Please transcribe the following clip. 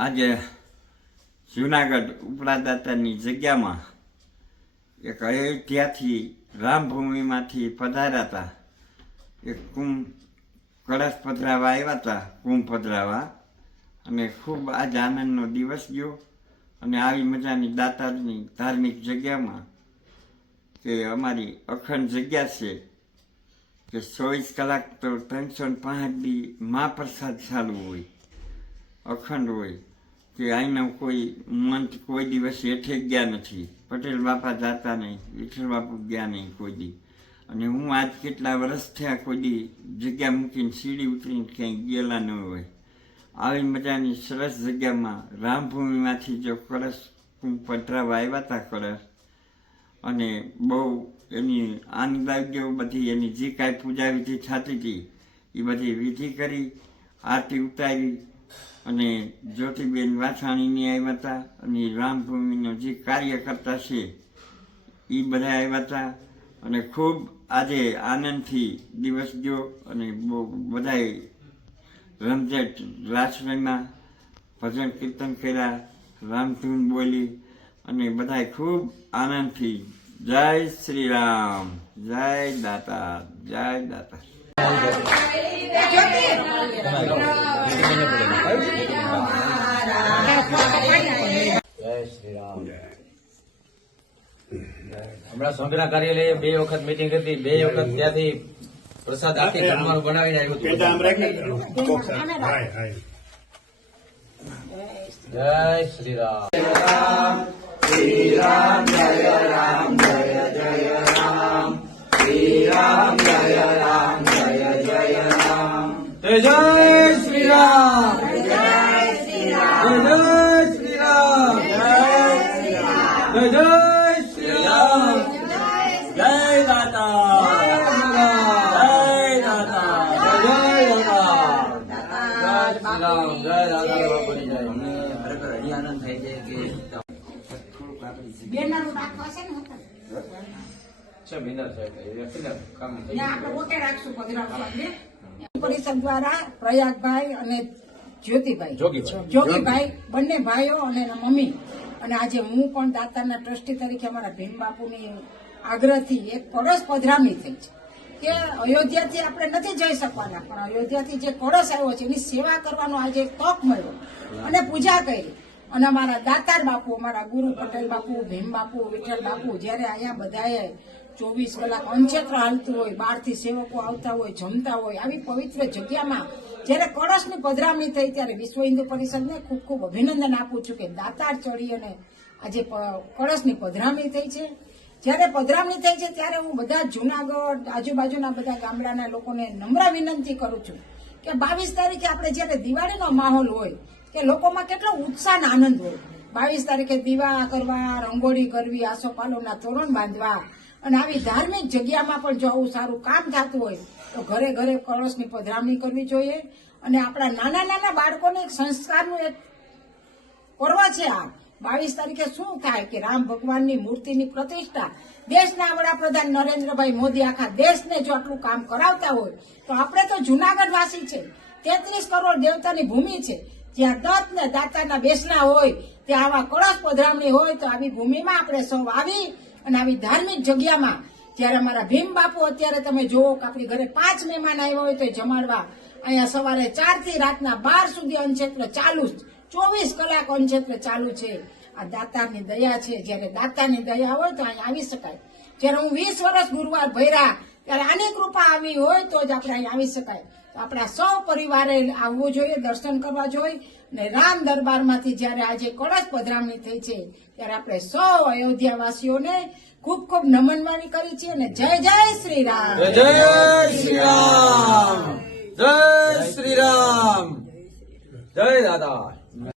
આજે જુનાગઢ ઉપલાદાતાની જગ્યામાં એક અયોધ્યાથી રામભૂમિમાંથી પધાર્યા હતા એક કુંભ, કળશ પધરાવા આવ્યા હતા, કુંભ પધરાવા. અને ખૂબ આજ આનંદનો દિવસ ગયો અને આવી મજાની દાતાની ધાર્મિક જગ્યામાં કે અમારી અખંડ જગ્યા છે કે ચોવીસ કલાક તો ત્રણસો પાંચ બી મહાપ્રસાદ ચાલુ હોય, અખંડ હોય. કે અહીંના કોઈ મંત કોઈ દિવસ હેઠે ગયા નથી. પટેલ બાપા જાતા નહીં, વિઠ્ઠલ બાપુ ગયા નહીં કોઈ દી. અને હું આજ કેટલા વર્ષ થયા કોઈ દી જગ્યા મૂકીને સીડી ઉતરીને ક્યાંય ગયેલા ન હોય. આવી મજાની સરસ જગ્યામાં રામભૂમિમાંથી જો કળશ પધરાવા આવ્યા હતા કળશ, અને બહુ એની આનંદાગ્યો બધી એની જે કાંઈ પૂજા વિધિ થતી હતી એ બધી વિધિ કરી, આરતી ઉતારી અને જ્યોતિબેન વાછાણીની આવ્યા હતા અને રામભૂમિનો જે કાર્યકર્તા છે, એ બધા આવ્યા હતા. અને ખૂબ આજે આનંદથી દિવસ ગયો અને બધાએ રમઝટ રાશ્રયમાં ભજન કીર્તન કર્યા, રામધૂન બોલી અને બધાએ ખૂબ આનંદથી જય શ્રી રામ, જય દાતા જય દાતા. હમણાં સંઘના કાર્યાલયે બે વખત મીટિંગ હતી. બે વખત ત્યાંથી પ્રસાદ આપી જમવાનું બનાવીને આવ્યું હતું. જય શ્રી રામ જય જય શ્રી રામ જય જય શ્રી રામ જય જય શ્રી રામ જય દાતા જય દાતા જય દાતા જય શ્રી રામ જય દાતા બાપુની જય અમને ખરેખર આનંદ થાય છે કે આપણે. પરિષદ દ્વારા પ્રયાગભાઈ અને જ્યોતિભાઈ. જોગીભાઈ. બંને ભાઈઓ અને મમ્મી. અને આજે હું પણ દાતાના ટ્રસ્ટી તરીકે અમારા ભીમ બાપુની આગ્રહથી એક કળશ પધરામણી થઈ છે. કે અયોધ્યાથી આપણે નથી જઈ શકવાના, પણ અયોધ્યાથી જે કળશ આવ્યો છે, એની સેવા કરવાનો આજે તક મળ્યો. અને પૂજા કરી. અને અમારા દાતાર બાપુ, અમારા ગુરુ પટેલ બાપુ, ભીમ બાપુ, વિઠ્ઠલ બાપુ, જ્યારે અહીંયા બધાએ ચોવીસ કલાક અંચેત્ર હાલતું હોય, બહારથી સેવકો આવતા હોય, જમતા હોય, આવી પવિત્ર જગ્યામાં જ્યારે કળશની પધરામણી થઈ, ત્યારે વિશ્વ હિન્દુ પરિષદને ખૂબ ખૂબ અભિનંદન આપું છું કે દાતાર ચડી અને આજે કળશની પધરામણી થઈ છે. જ્યારે પધરામણી થઈ છે, ત્યારે હું બધા જુનાગઢ, આજુબાજુના બધા ગામડાના લોકોને નમ્ર વિનંતી કરું છું કે બાવીસ તારીખે આપણે જ્યારે દિવાળીનો માહોલ હોય, કે લોકોમાં કેટલો ઉત્સાહ આનંદ હોય, બાવીસ તારીખે દીવા કરવા, રંગોળી કરવી આસોપાલોના તોરણ બાંધવા અને આવી ધાર્મિક જગ્યામાં પણ જો આવું સારું કામ થતું હોય, તો ઘરે ઘરે કળશની પધરામણી કરવી જોઈએ અને આપણા નાના નાના બાળકોને સંસ્કારનું એક પર્વ છે આ. બાવીસ તારીખે શું થાય કે રામ ભગવાનની મૂર્તિની પ્રતિષ્ઠા દેશના વડાપ્રધાન નરેન્દ્રભાઈ મોદી આખા દેશને જો આટલું કામ કરાવતા હોય, તો આપણે તો જુનાગઢ વાસી છે. તેત્રીસ કરોડ દેવતાની ભૂમિ છે. જ્યાં દત્ત ને દાતાના બેસણા હોય, ત્યાં આવા કળશ પધરામણી હોય, તો આવી ભૂમિમાં આપણે સૌ આવી અને આવી ધાર્મિક જગ્યામાં જ્યારે અમારા ભીમ બાપુ અત્યારે તમે જુઓ કે આપણી ઘરે પાંચ મહેમાન આવ્યા હોય તો જમાડવા અહીંયા સવારે ચારથી રાતના બાર સુધી અંશેત્ર ચાલુ જ ચોવીસ કલાક ક્ષેત્ર ચાલુ છે. આ દાતાની દયા છે. જ્યારે દાતાની દયા હોય તો અહીં આવી શકાય. જ્યારે હું વીસ વર્ષ ગુરુવાર ભર્યા, ત્યારે આની કૃપા આવી હોય તો જ આપણે અહીંયા આવી શકાય. તો આપણા સૌ પરિવારે આવવું જોઈએ, દર્શન કરવા જોઈએ. ને રામ દરબારમાંથી જ્યારે આજે કળશ પધરામણી થઈ છે, ત્યારે આપણે સૌ અયોધ્યાવાસીઓને ખૂબ ખૂબ નમનવાણી કરી છે અને જય જય શ્રી રામ જય શ્રી રામ જય શ્રી રામ જય દાદા.